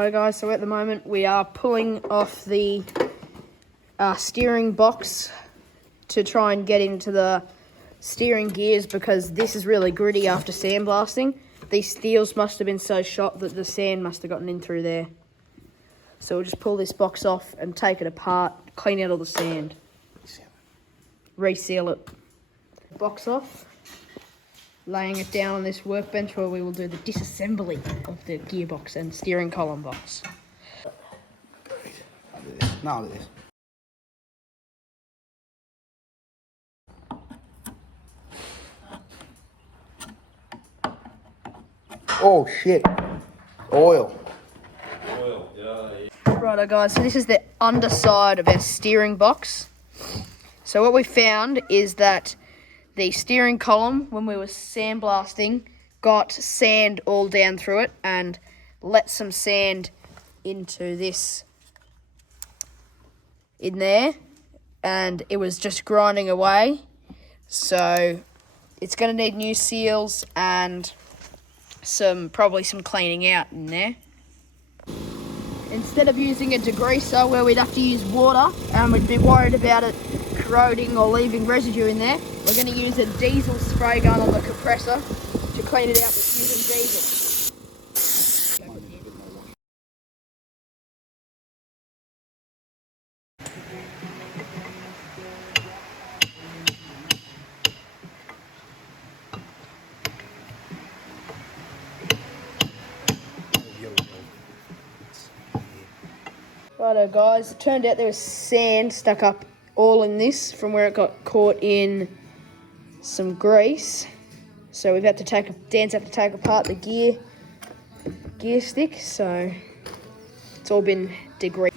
Alright guys, so at the moment we are pulling off the steering box to try and get into the steering gears because this is really gritty after sandblasting. These steels must have been so shot that the sand must have gotten in through there. So we'll just pull this box off and take it apart, clean out all the sand. Reseal it. Box off. Laying it down on this workbench where we will do the disassembly of the gearbox and steering column box. Now this. Oh shit. Oil. Righto guys, so this is the underside of our steering box. So what we found is that the steering column, when we were sandblasting, got sand all down through it and let some sand into this in there, and it was just grinding away. So it's going to need new seals and probably some cleaning out in there. Instead of using a degreaser where we'd have to use water and we'd be worried about it corroding or leaving residue in there, we're going to use a diesel spray gun on the compressor to clean it out with using diesel. Righto guys, it turned out there was sand stuck up all in this from where it got caught in some grease. So we've had to Dan's had to take apart the gear stick, so it's all been degreased.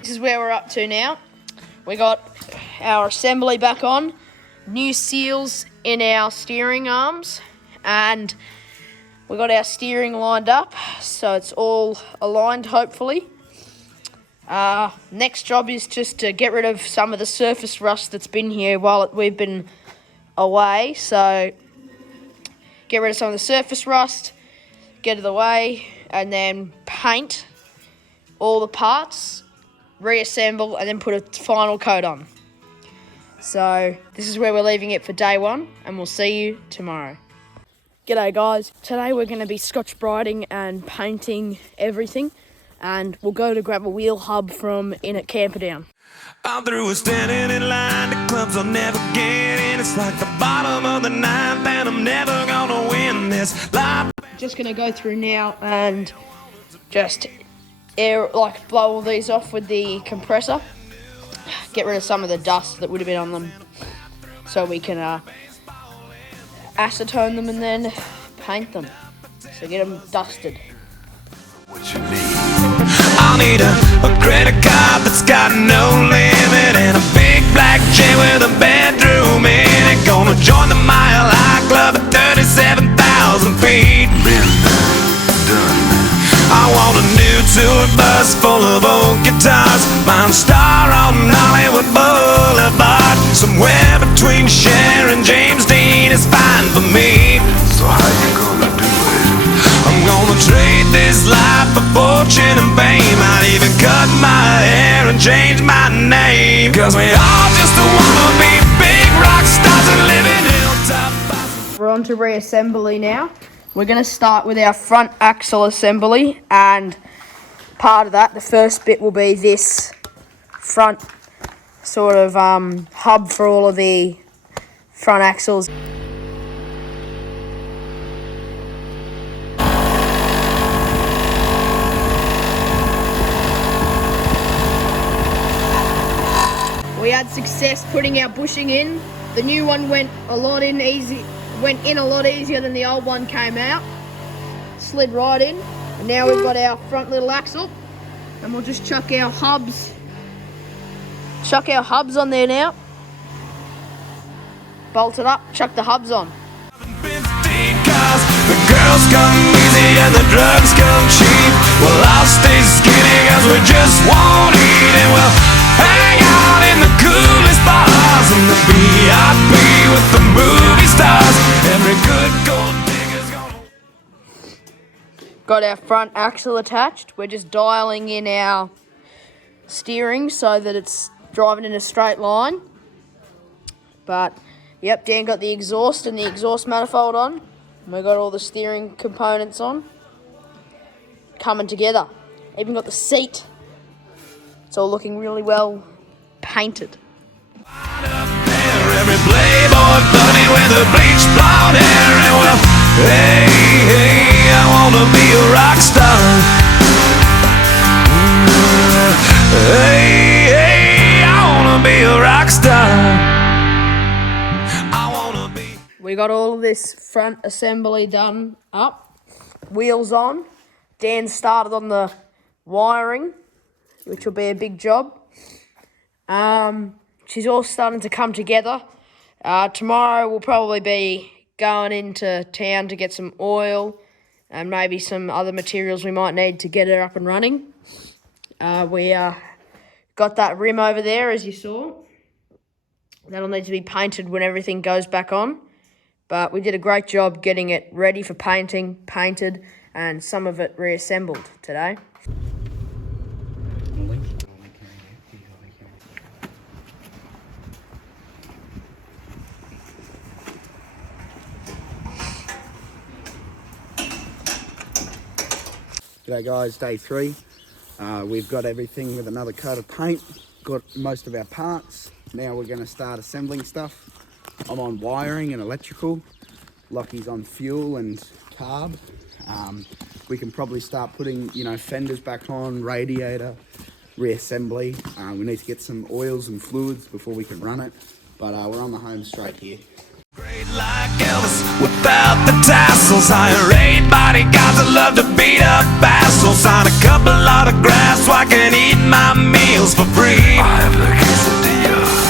This is where we're up to now. We got our assembly back on, new seals in our steering arms, and we got our steering lined up, so it's all aligned hopefully. Next job is just to get rid of some of the surface rust that's been here while we've been away. So get rid of some of the surface rust, get it of the way, and then paint all the parts, reassemble, and then put a final coat on. So this is where we're leaving it for day one, and we'll see you tomorrow. G'day guys, today we're going to be scotch brighting and painting everything, and we'll go to grab a wheel hub from in at Camperdown. I'm through with standing in line, the clubs I'll never get in. It's like the bottom of the ninth and I'm never gonna win this life. Just going to go through now and just blow all these off with the compressor, get rid of some of the dust that would have been on them so we can acetone them and then paint them, so get them dusted. What you need? I'll need a credit card that's got no limit and a big black chain with a bedroom in it. Gonna join the Mile High Club at 37,000 feet. Been done. I want a new tour bus full of old guitars, mine star on Hollywood Boulevard. Somewhere between Cher and James Dean is fine for me. So how you gonna do it? I'm gonna trade this life for fortune and fame. I'd even cut my hair and change my name, 'cause we all just wanna be big rock stars and live in hilltop. We're on to reassembly now. We're going to start with our front axle assembly, and part of that, the first bit will be this front sort of hub for all of the front axles. We had success putting our bushing in. The new one went in a lot easier than the old one came out. Slid right in, and now we've got our front little axle, and we'll just chuck our hubs on there now. Bolt it up, chuck the hubs on. cars. The girls come easy and the drugs come cheap. Well, I'll stay skinny cause we just won't eat. And we'll hang out in the coolest bars in the VIP with the movie stars. Every good gold digger's gonna... Got our front axle attached. We're just dialing in our steering so that it's driving in a straight line. But yep, Dan got the exhaust and the exhaust manifold on. We got all the steering components on, coming together. Even got the seat. It's all looking really well painted. Every playboy bunny with a bleached blonde hair. And well, hey, hey, I wanna be a rock star. Hey, hey, I wanna be a rock star. We got all of this front assembly done up, wheels on. Dan started on the wiring, which will be a big job. She's all starting to come together. Tomorrow we'll probably be going into town to get some oil and maybe some other materials we might need to get her up and running. We got that rim over there, as you saw. That'll need to be painted when everything goes back on. But we did a great job getting it ready for painting, painted, and some of it reassembled today. G'day guys, day 3. We've got everything with another coat of paint, got most of our parts. Now we're going to start assembling stuff. I'm on wiring and electrical. Lockie's on fuel and carb. We can probably start putting, fenders back on, radiator, reassembly. We need to get some oils and fluids before we can run it. But we're on the home straight here. Great like Elvis without the tassels. Hire 8 bodyguards that love to beat up assholes. Sign a couple autographs so I can eat my meals for free. I have the quesadilla.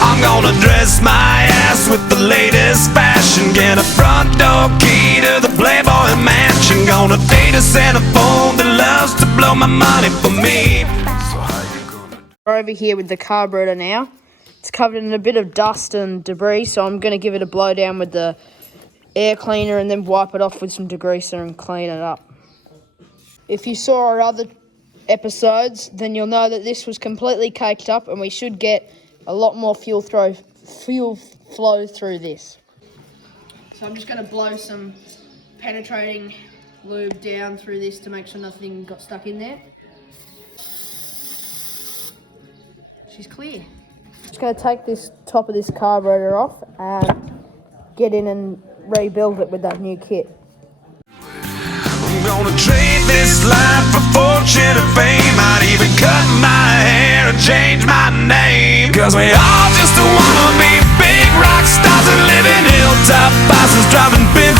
I'm gonna dress my ass with the latest fashion. Get a front door key to the Playboy mansion. Gonna date a Santa phone that loves to blow my money for me. So how you gonna... We're over here with the carburetor now. It's covered in a bit of dust and debris, so I'm going to give it a blow down with the air cleaner and then wipe it off with some degreaser and clean it up. If you saw our other episodes, then you'll know that this was completely caked up and we should get a lot more fuel flow through this. So I'm just going to blow some penetrating lube down through this to make sure nothing got stuck in there. She's clear. Just going to take this top of this carburetor off and get in and rebuild it with that new kit. I'm gonna trade this life for fortune and fame. I'd even cut my hair and change my name. Cause we all just wanna be big rock stars and live in hilltop houses, driving 15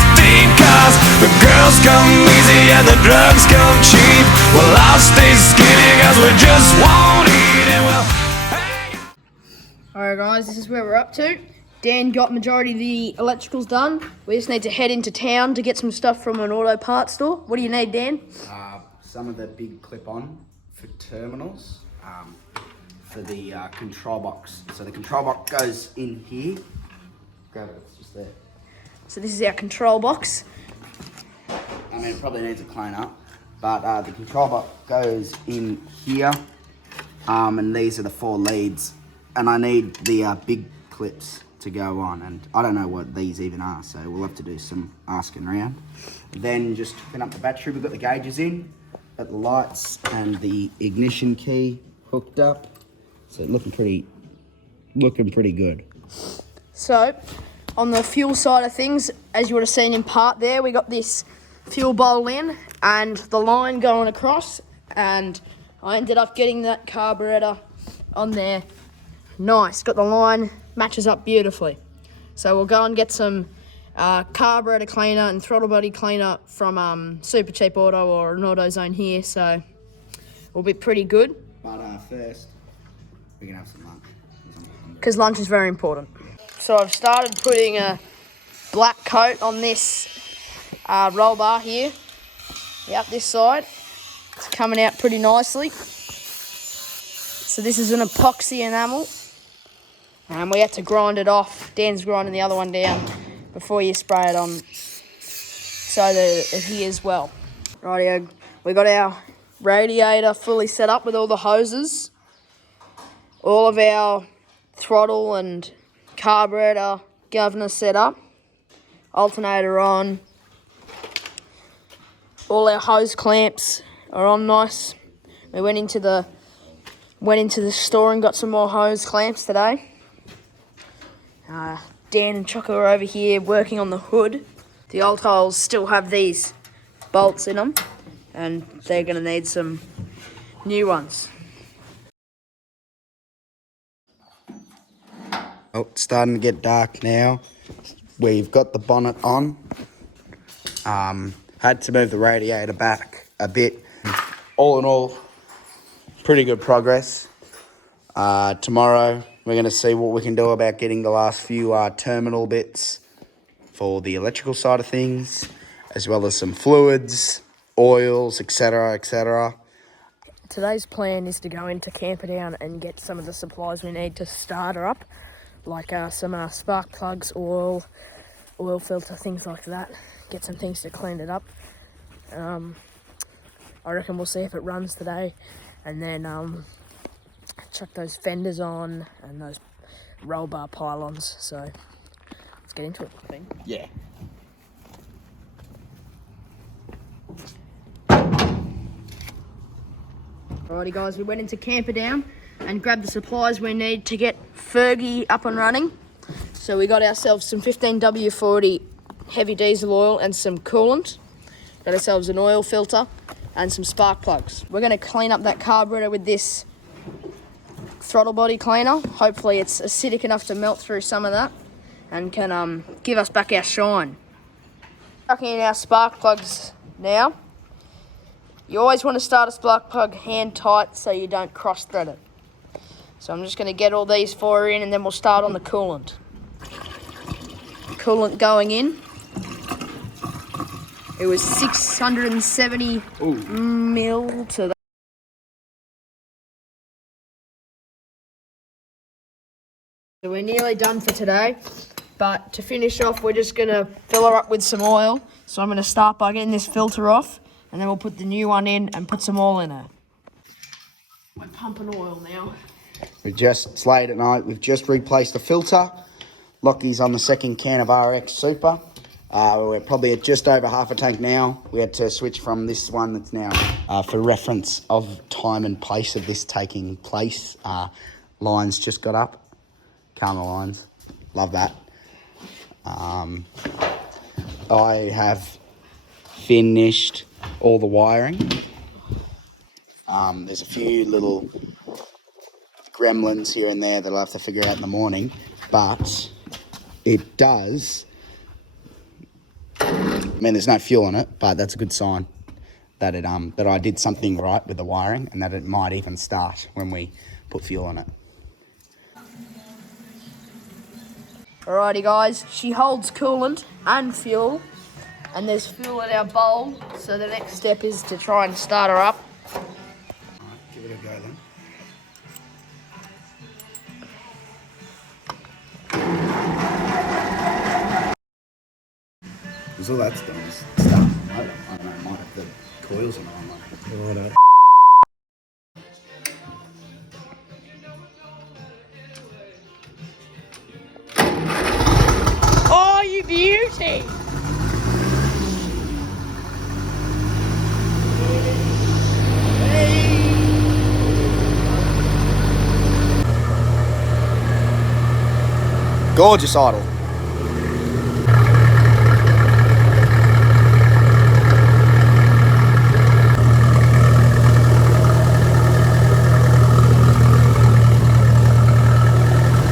cars. The girls come easy and the drugs come cheap. Well, I'll stay skinny cause we just won't eat. And we'll hang out. Alright guys, this is where we're up to. Dan got majority of the electricals done. We just need to head into town to get some stuff from an auto parts store. What do you need, Dan? Some of the big clip-on for terminals for the control box. So the control box goes in here. Grab it, it's just there. So this is our control box. I mean, it probably needs a clean up, but the control box goes in here, and these are the 4 leads. And I need the big clips to go on, and I don't know what these even are, so we'll have to do some asking around. Then just hooking up the battery, we've got the gauges in, got the lights and the ignition key hooked up, so looking pretty good. So on the fuel side of things, as you would have seen in part there, we got this fuel bowl in and the line going across, and I ended up getting that carburetor on there. Nice, got the line, matches up beautifully. So we'll go and get some carburetor cleaner and throttle body cleaner from Super Cheap Auto or an AutoZone here, so we'll be pretty good. But first, we can have some lunch. Because lunch is very important. So I've started putting a black coat on this roll bar here. Yep, this side. It's coming out pretty nicely. So this is an epoxy enamel. And we had to grind it off. Dan's grinding the other one down before you spray it on so that it adheres well. Rightio, we got our radiator fully set up with all the hoses. All of our throttle and carburetor governor set up. Alternator on. All our hose clamps are on nice. We went into the store and got some more hose clamps today. Dan and Choco are over here working on the hood. The old holes still have these bolts in them, and they're going to need some new ones. Oh, it's starting to get dark now. We've got the bonnet on. Had to move the radiator back a bit. All in all, pretty good progress. Tomorrow, we're going to see what we can do about getting the last few terminal bits for the electrical side of things, as well as some fluids, oils, etc., etc. Today's plan is to go into Camperdown and get some of the supplies we need to start her up, like some spark plugs, oil filter, things like that. Get some things to clean it up. I reckon we'll see if it runs today, and then chuck those fenders on and those roll bar pylons. So let's get into it, Ben. Yeah. Alrighty guys, we went into Camperdown and grabbed the supplies we need to get Fergie up and running. So we got ourselves some 15W40 heavy diesel oil and some coolant. Got ourselves an oil filter and some spark plugs. We're going to clean up that carburetor with this throttle body cleaner. Hopefully it's acidic enough to melt through some of that and can give us back our shine. Chucking in our spark plugs now. You always want to start a spark plug hand tight so you don't cross thread it. So I'm just going to get all these four in and then we'll start on the coolant. Coolant going in. It was 670 mil to that. So we're nearly done for today, but to finish off, we're just going to fill her up with some oil. So I'm going to start by getting this filter off, and then we'll put the new one in and put some oil in her. We're pumping oil now. It's late at night. We've just replaced the filter. Lockie's on the second can of RX Super. We're probably at just over half a tank now. We had to switch from this one that's now, for reference of time and place of this taking place. Lines just got up. Karma lines. Love that. I have finished all the wiring. There's a few little gremlins here and there that I'll have to figure out in the morning, but it does. I mean, there's no fuel in it, but that's a good sign that it that I did something right with the wiring and that it might even start when we put fuel in it. Alrighty guys, she holds coolant and fuel, and there's fuel in our bowl, so the next step is to try and start her up. Alright, give it a go then. Because all that's done is stuff. I don't know, it might have the coils on it. Oh, you beauty! Gorgeous idle.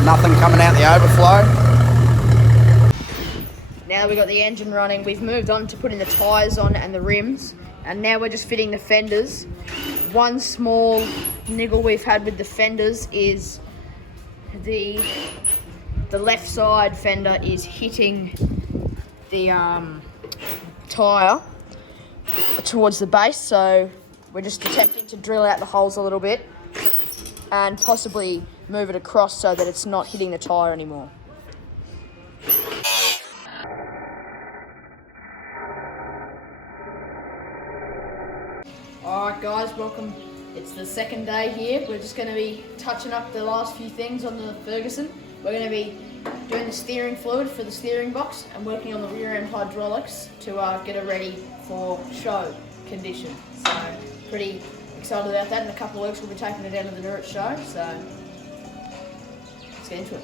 Nothing coming out the overflow. Now we've got the engine running, we've moved on to putting the tyres on and the rims, and now we're just fitting the fenders. One small niggle we've had with the fenders is the left side fender is hitting the tyre towards the base, so we're just attempting to drill out the holes a little bit and possibly move it across so that it's not hitting the tyre anymore. Alright guys, welcome. It's the second day here. We're just going to be touching up the last few things on the Ferguson. We're going to be doing the steering fluid for the steering box and working on the rear end hydraulics to get it ready for show condition. So pretty excited about that. In a couple of weeks we'll be taking it down to the Nurut show, so let's get into it.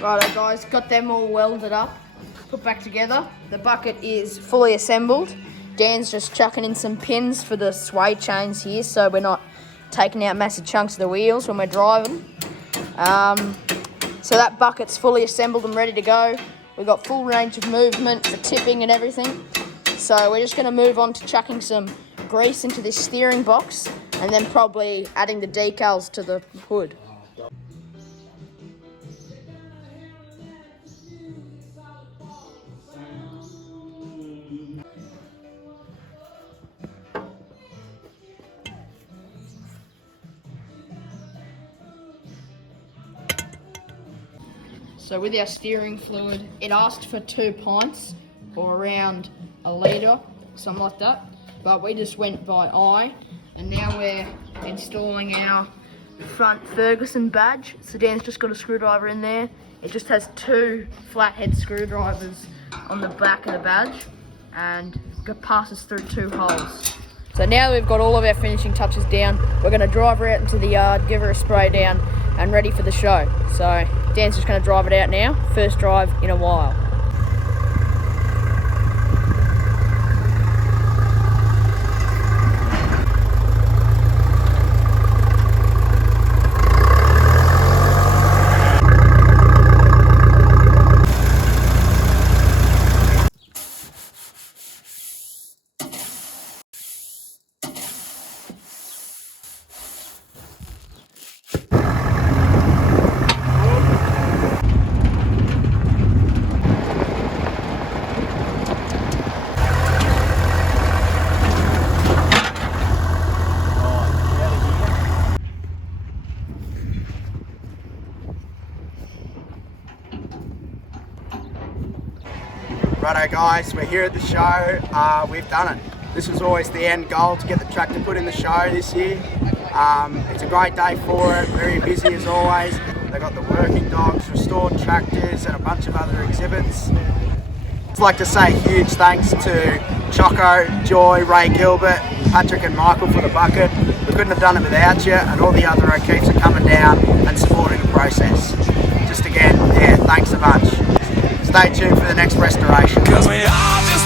Righto guys, got them all welded up, put back together. The bucket is fully assembled. Dan's just chucking in some pins for the sway chains here so we're not taking out massive chunks of the wheels when we're driving. So that bucket's fully assembled and ready to go. We've got full range of movement for tipping and everything. So we're just going to move on to chucking some grease into this steering box and then probably adding the decals to the hood. So with our steering fluid, it asked for 2 pints or around a litre, something like that. But we just went by eye, and now we're installing our front Ferguson badge. So Dan's just got a screwdriver in there. It just has 2 flathead screwdrivers on the back of the badge, and it passes through 2 holes. So now that we've got all of our finishing touches down, we're going to drive her out into the yard, give her a spray down, and ready for the show. So Dan's just going to drive it out now, first drive in a while. Righto guys, we're here at the show. We've done it. This was always the end goal, to get the tractor put in the show this year. It's a great day for it, very busy as always. They've got the working dogs, restored tractors and a bunch of other exhibits. I'd like to say a huge thanks to Choco, Joy, Ray Gilbert, Patrick and Michael for the bucket. We couldn't have done it without you, and all the other O'Keefes are coming down and supporting the process. Just again, yeah, thanks a bunch. Stay tuned for the next restoration. 'Cause we all just